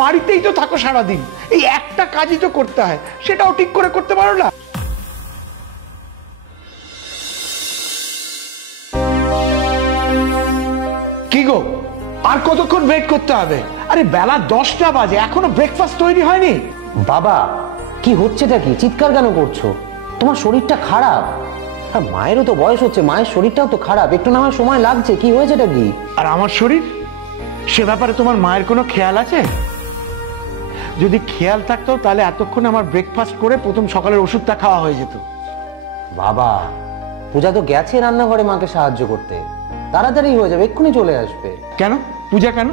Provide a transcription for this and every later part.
বাড়িতেই তো থাকো সারাদিন, এই একটা কাজই তো করতে হয়, সেটাও ঠিক করে করতে পারো না। কি গো, আর কতক্ষণ ওয়েট করতে হবে? আরে বেলা 10টা বাজে, এখনো ব্রেকফাস্ট তৈরি হয়নি। বাবা কি হচ্ছেটা কি? চিৎকার কেন করছো? তোমার শরীরটা খারাপ। আর মায়েরও তো বয়স হচ্ছে, মায়ের শরীরটাও তো খারাপ, একটু না হয় সময় লাগছে। কি হয়েছেটা কি? আর আমার শরীর, সে ব্যাপারে তোমার মায়ের কোনো খেয়াল আছে? যদি খেয়াল থাকতো তাহলে এতক্ষণ আমার ব্রেকফাস্ট করে প্রথম সকালের ওষুধটা খাওয়া হয়ে যেত। বাবা পূজা তো গেছে রান্নাঘরে মাকে সাহায্য করতে, তাড়াতাড়ি হয়ে যাবে, এক্ষুনি চলে আসবে। কেন পূজা, কেন?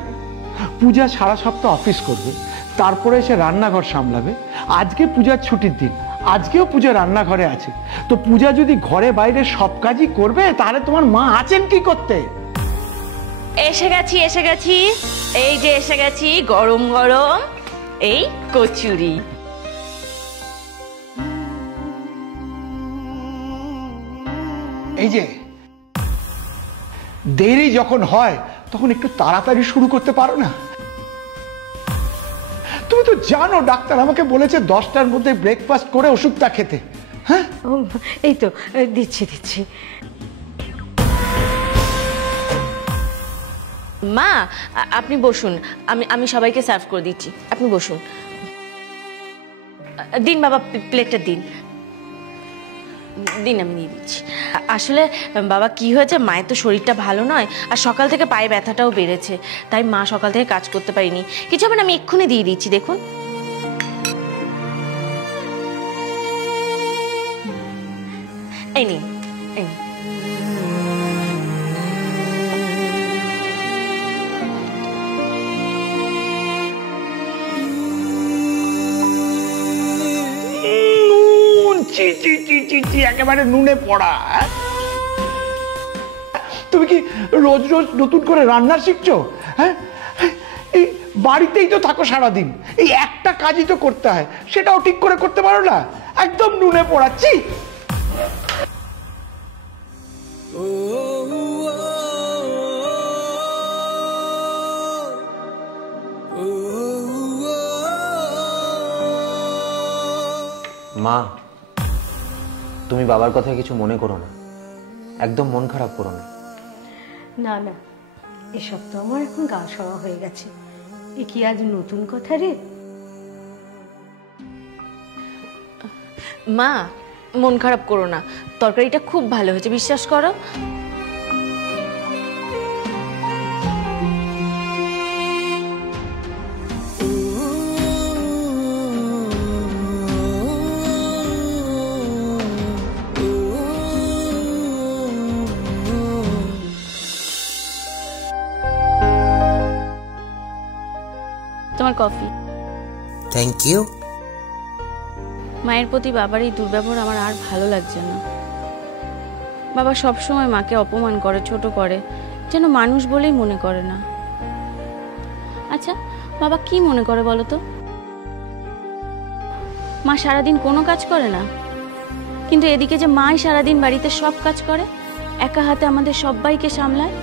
পূজা সারা সপ্তাহ অফিস করবে, তারপরে এসে রান্নাঘর সামলাবে। আজকে পূজার ছুটির দিন, আজকেও পূজা রান্নাঘরে আছে। তো পূজা যদি ঘরে বাইরে সব কাজই করবে, তাহলে তোমার মা আছেন কি করতে? এসে গেছি, এসে গেছি, এই যে এসে গেছি, গরম গরম এই কচুরি। এই যে দেরি যখন হয় তখন একটু তাড়াতাড়ি শুরু করতে পারো না? তুমি তো জানো ডাক্তার আমাকে বলেছে 10টার মধ্যে ব্রেকফাস্ট করে ওষুধটা খেতে। হ্যাঁ এই তো দিচ্ছি দিচ্ছি। মা আপনি বসুন, আমি সবাইকে সার্ভ করে দিচ্ছি, আপনি বসুন। দিন বাবা, প্লেটটা দিন দিন, আমি নিয়ে দিচ্ছি। আসলে বাবা কি হয়েছে, মায়ের তো শরীরটা ভালো নয়, আর সকাল থেকে পায়ে ব্যথাটাও বেড়েছে, তাই মা সকাল থেকে কাজ করতে পারিনি। কিছু হবে না, আমি এক্ষুনি দিয়ে দিচ্ছি, দেখুন। এই নিন, এই নিন। একেবারে নুনে পড়া। তুমি কি রোজ রোজ নতুন করে রান্না শিখছো? হ্যাঁ, এই বাড়িতেই তো থাকো সারাদিন, এই একটা কাজই তো করতে হয়, সেটাও ঠিক করে করতে পারো না। একদম নুনে পড়াচ্ছি। মা তুমি বাবার কথা কিছু মনে করো না, একদম মন খারাপ করো না। না না, এসব তো আমার এখন গা সওয়া হয়ে গেছে। এ কি আজ নতুন কথা রে? মা মন খারাপ করো না, তরকারিটা খুব ভালো হয়েছে, বিশ্বাস করো। তোমার কফি। Thank you. মায়ের প্রতি বাবার এই দুর্ব্যবহার আমার আর ভালো লাগছে না। বাবা সবসময় মাকে অপমান করে, ছোট করে, যেন মানুষ বলেই মনে করে না। আচ্ছা বাবা কি মনে করে বলো তো? মা সারাদিন কোনো কাজ করে না, কিন্তু এদিকে যে মাই সারাদিন বাড়িতে সব কাজ করে, একা হাতে আমাদের সবাইকে সামলায়।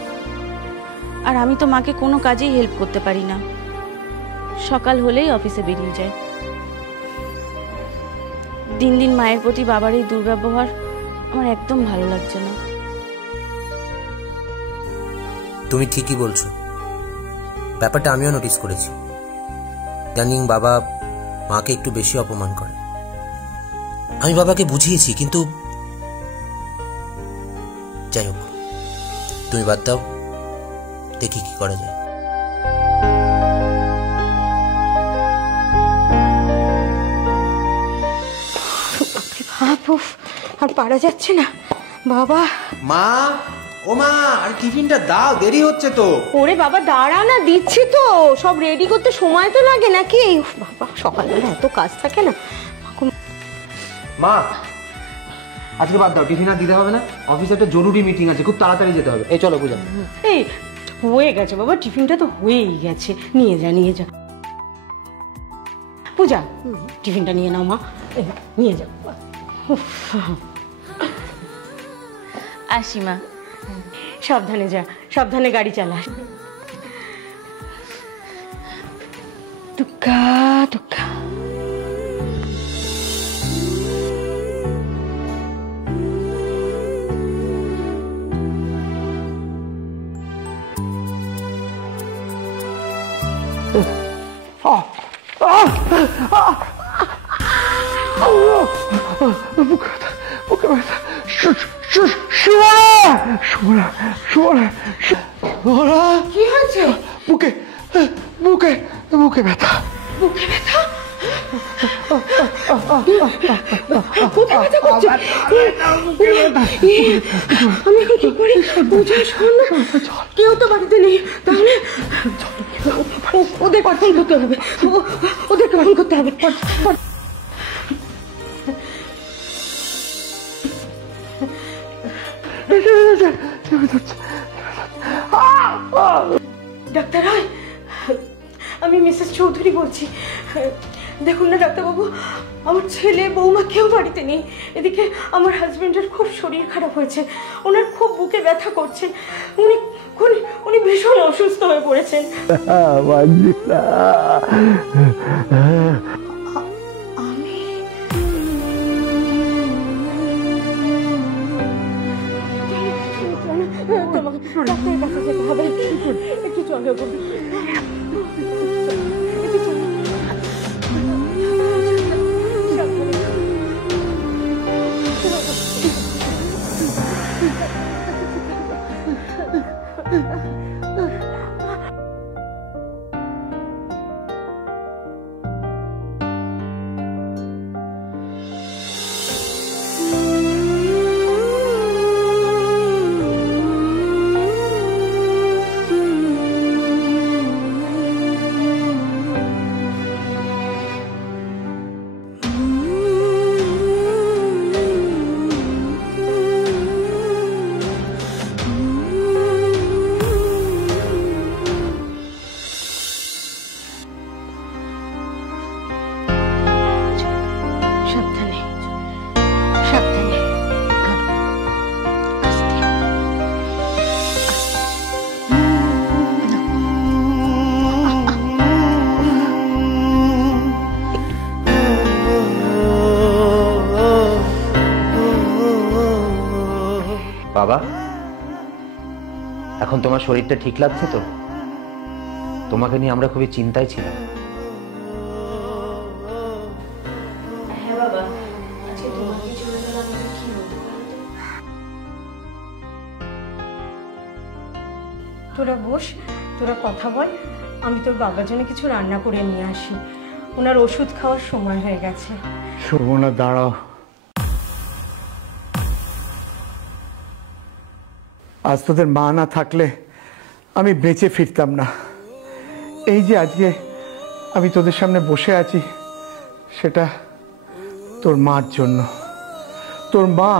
আর আমি তো মাকে কোনো কাজেই হেল্প করতে পারি না, সকাল হলেই অফিসে বেরিয়ে যায়। দিন দিন মায়ের প্রতি বাবার এই দুর্ব্যবহার আমার একদম ভালো লাগছে না। তুমি ঠিকই বলছো, ব্যাপারটা আমিও নোটিস করেছি। ইদানিং বাবা মাকে একটু বেশি অপমান করে। আমি বাবাকে বুঝিয়েছি, কিন্তু যাই হোক, তুমি বাদ দাও, দেখি কি করা যায়। আর পারা যাচ্ছে না বাবা। মা, ও মা, আর টিফিনটা দাও, দেরি হচ্ছে তো। ওরে বাবা দাঁড়া না, দিচ্ছি তো, সব রেডি করতে সময় তো লাগে নাকি? বাবা সকালবেলা এত কাজ থাকে না। মা আজকে বাদ দাও, টিফিন আর দিতে হবে না, অফিসে একটা জরুরি মিটিং আছে, খুব তাড়াতাড়ি যেতে হবে। এই চলো পূজা। এই হয়ে গেছে বাবা, টিফিনটা তো হয়েই গেছে, নিয়ে যা নিয়ে যা। পূজা টিফিনটা নিয়ে নাও মা, নিয়ে যাও। আসি মা। সাবধানে যা, সাবধানে গাড়ি চালাস। টুকা টুকা। বুকে ব্যথা, কি হয়েছে? বুকে বুকে বুকে ব্যথা। বুকে ব্যথা? কোথায় ব্যথা করছে? আমি এখন কি করি? পূজা, শোন না, কেউ তো বাড়িতে নেই, তাহলে ওদের ফোন করতে হবে, ওদেরকে ফোন করতে হবে। ডাক্তার ভাই, আমি মিসেস চৌধুরী বলছি। দেখুন না ডাক্তারবাবু, আমার ছেলে বৌমা কেউ বাড়িতে নেই। এদিকে আমার হাজবেন্ডের খুব শরীর খারাপ হয়েছে, ওনার খুব বুকে ব্যথা করছে, উনি উনি ভীষণ অসুস্থ হয়ে পড়েছেন। তোমাকে ডাক্তারের কাছে যেতে হবে, একটু চলো। বাবা, এখন তোমার শরীরটা ঠিক লাগছে তো? তোমাকে নিয়ে আমরা খুবই চিন্তায় ছিলাম। হ্যাঁ বাবা, আজকে তোমাকে চলে গেলাম, কি হতো? তোরা বস, তোরা কথা বল, আমি তোর বাবার জন্য কিছু রান্না করে নিয়ে আসি। ওনার ওষুধ খাওয়ার সময় হয়ে গেছে। শোভনা, দাঁড়াও। আজ তোদের মা না থাকলে আমি বেঁচে ফিরতাম না। এই যে আজকে আমি তোদের সামনে বসে আছি, সেটা তোর মার জন্য। তোর মা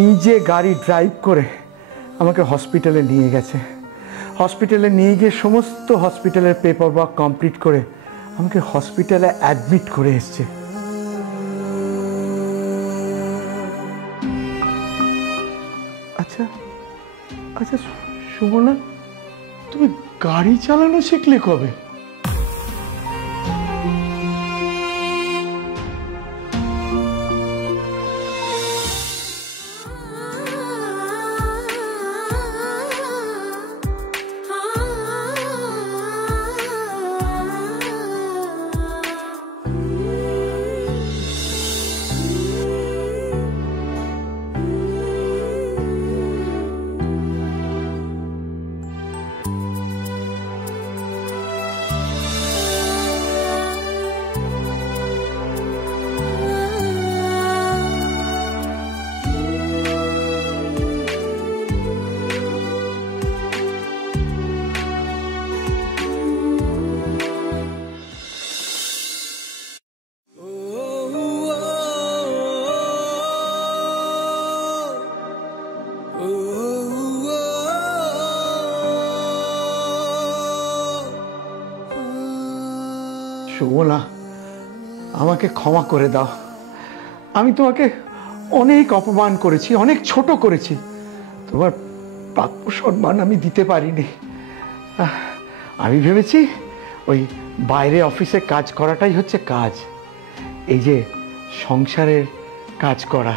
নিজে গাড়ি ড্রাইভ করে আমাকে হসপিটালে নিয়ে গেছে। হসপিটালে নিয়ে গিয়ে সমস্ত হসপিটালের পেপার ওয়ার্ক কমপ্লিট করে আমাকে হসপিটালে অ্যাডমিট করে এসছে। আচ্ছা আচ্ছা সুমনা, তুমি গাড়ি চালানো শিখলে কবে? সুমনা, আমাকে ক্ষমা করে দাও। আমি তোমাকে অনেক অপমান করেছি, অনেক ছোট করেছি। তোমার প্রাপ্য সম্মান আমি দিতে পারিনি। আমি ভেবেছি ওই বাইরে অফিসে কাজ করাটাই হচ্ছে কাজ। এই যে সংসারের কাজ করা,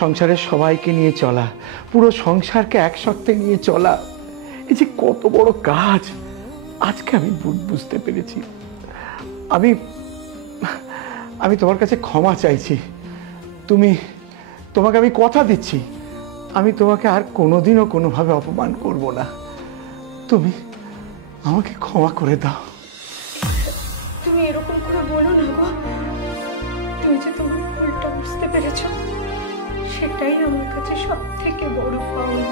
সংসারের সবাইকে নিয়ে চলা, পুরো সংসারকে একসাথে নিয়ে চলা, এই যে কত বড় কাজ, আজকে আমি বুঝতে পেরেছি। আমি তোমার কাছে ক্ষমা চাইছি। তোমাকে আমি কথা দিচ্ছি, আমি তোমাকে আর কোনোদিনও কোনোভাবে অপমান করব না। তুমি আমাকে ক্ষমা করে দাও। তুমি এরকম করে বলো না গো। তুমি যে তোমার ভুলটা বুঝতে পেরেছো, সেটাই আমার কাছে সব থেকে বড় পাওনা।